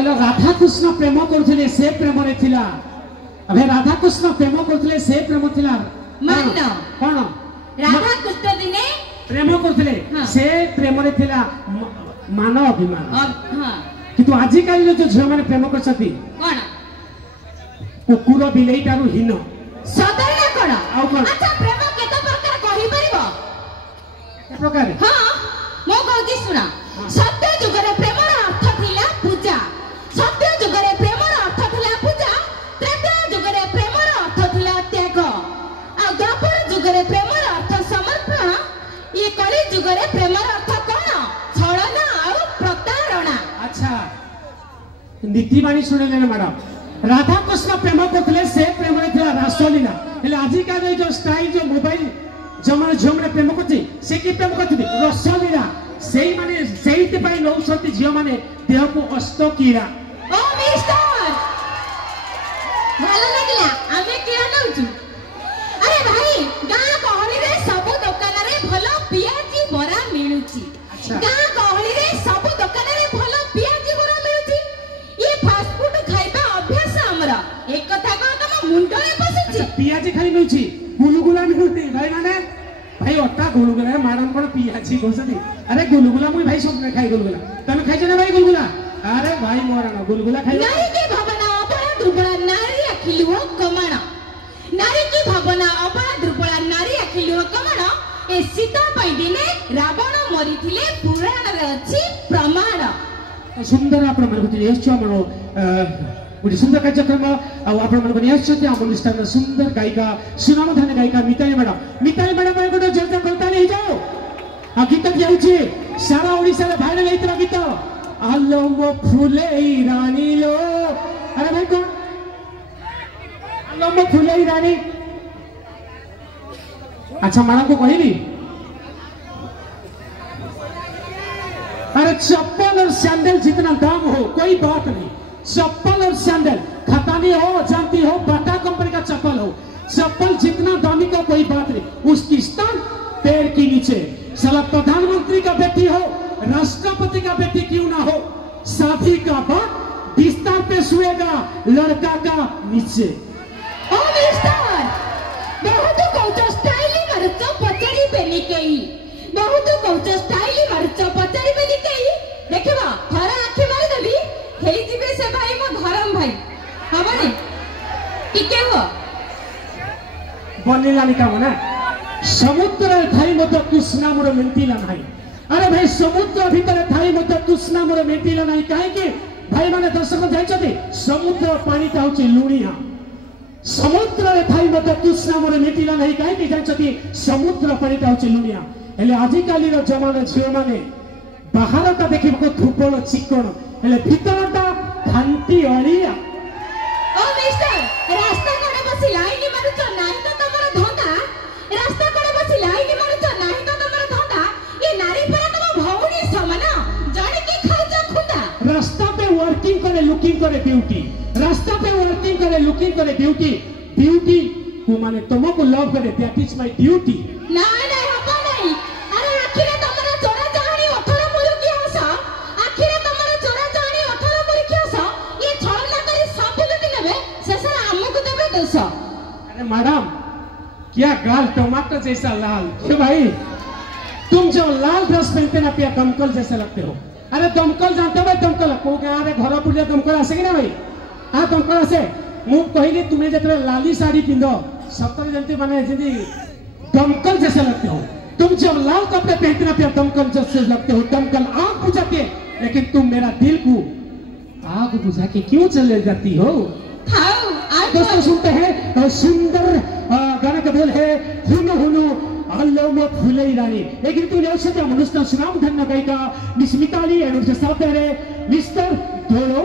कहलो राधा कृष्ण प्रेम करथिले से प्रेम रे थिला अबे राधा कृष्ण प्रेम करथिले से प्रेम थिला मान कोन राधा कृष्ण दिने प्रेम करथिले से प्रेम रे थिला मान अभिमान हां किंतु आजि काली जो झियो माने प्रेम करछथि कोन कुकुर बिलेई तारु हिन सदर ना कोन आ कोन अच्छा प्रेम केते प्रकार कहि परिबो के प्रकार हां मो कहूची सुना सत्य जुगरे प्रेमर अर्थ थिला पूजा सत्य जुगरे प्रेमर अर्थ थिला पूजा त्रेता जुगरे प्रेमर अर्थ थिला त्याग आ द्वापर जुगरे प्रेमर अर्थ समर्पण ये कली जुगरे प्रेमर अर्थ कोन छळना आ प्रतारणा अच्छा नीति बाणी सुनेले ना मैडम राधा कृष्ण प्रेम करथिले से प्रेम रे थिला रासलीला हेले आजि का जो स्टाइल जो मोबाइल जमाने झियो माने प्रेम करथि से की प्रेम करथि रसलीला सेई माने सेईते पाई नौसती झियो माने देह को अस्त कीड़ा ओ मिस्टर भलो लागला आमे किया नउचु अरे भाई गां गहली रे सब दुकान रे भलो पियाजी बरा मिलुची गां गहली रे सब दुकान रे भलो पियाजी बरा मिलुची ये फास्ट फूड खाइबा अभ्यास हमरा एक कथा को तम मुंडो रे पसुची पियाजी खाली मिलुची गुलगुला मिलुती भाई माने भाई अट्टा गुलगुला मैडम कोन पियाजी गोसदी अरे गुलगुला मुई भाई सब खाई गुलगुला तमे खाइछ ना भाई गुलगुला अरे भाई मोरा ना गुलगुला खाई नारी की भावना अपरा दुर्बला नारी अखिलुओ कमाण नारी की भावना अपरा दुर्बला नारी अखिलुओ कमाण ए सीता पई दिने रावण मरिथिले पुराण रे अछि प्रमाण सुंदर आपण मन को यश्च हमरो गुडी सुंदर कार्यक्रम आपण मन को यश्च हम अनुष्ठान सुंदर गायिका सुनामधन्य गायिका मिताली मैडम को जोरदार करता नहीं जाओ आ गीत जाउची सारा ओडिसा रे भाइरल हेतरा गीत आलो मो फुले रानी लो अरे भाई कौन आलो मो फुले रानी अच्छा मैडम को कहली अरे चप्पल और सैंडल जितना दाम हो कोई बात नहीं चप्पल और सैंडल खतानी हो जानती हो बाटा कंपनी का चप्पल हो चप्पल जितना दामी का कोई बात नहीं उसकी स्थान पैर के नीचे साला प्रधानमंत्री का बेटी हो राष्ट्रपति का बेटी क्यों ना हो शादी का बाद बिस्तर पे सोएगा लड़का का नीचे ओ मिस्टर बहुत कौच स्टाइली मरच पचड़ी बेनी केई बहुत कौच स्टाइली मरच पचड़ी बेनी केई देखबा थरा आखि मारि देबी हेई जिबे से भाई मो धरम भाई हबनी टिके हो बनेलानी काम ना समुद्र थाई मत तृष्णा मोर मेंटिला नाही अरे भाई समुद्र भीतर थाई मत तृष्णा मोर मेंटिला नाही काहे कि भाई माने दर्शक जाइछथि समुद्र पानी ता होछि लुणिया समुद्र रे थाई मत तृष्णा मोर मेंटिला नाही काहे कि जाइछथि समुद्र पानी ता होछि लुणिया हेले आजि काली रो जमाना झियो माने बाहर ता देखिबको धूपल चिकन हेले भीतर ता घंटी अलिया ओ मिस्टर रास्ता कोडे बसी लाइन मारुछ नाही तो तमरा धंदा रास्ता कोडे बसी लाइन मारुछ नाही तो तमरा धंदा ये नारी पर तम भौनी समान जाने की खाउछ खुदा रास्ता पे वर्किंग करे लुकिंग करे ब्यूटी रास्ता पे वर्किंग करे लुकिंग करे ब्यूटी ब्यूटी को माने तुमको लव करे दैट इज माय ड्यूटी नाही नाही हबो नाही अरे आखिरे तमरा चोरा चाहणी 18 मुरु की हस आखिरे तमरा चोरा चाहणी 18 मुरु की हस ये छलना करी सब लुटी नेबे शेषर हमकु देबे दोष अरे मैडम क्या गाल टमाटर जैसा लाल क्यों भाई तुम जो लाल ड्रेस पहनते ना पिया दमकल जैसे लगते हो अरे दमकल जानते हो भाई दमकल को गाँव रे घर पूजा दमकल आसे कि ना भाई हाँ दमकल आसे मु कहली तुम्हें जब लाली साड़ी पिंधो सतर जंती माने जदी दमकल जैसे लगते हो तुम जब लाल कपड़े पहनते ना पिया दमकल जैसे लगते हो दमकल आग बुझाती है लेकिन तुम मेरा दिल को आग बुझा के क्यों चले जाती हो दोस्तों सुनते हैं सुंदर गाना का बोल है हुनु हुनु अल्लो मो फुले रानी लेकिन तू औषधि अनुष्ठान सुनाम धन्य गायिका मिस मिताली एंड उनके साथ रहे मिस्टर धोलो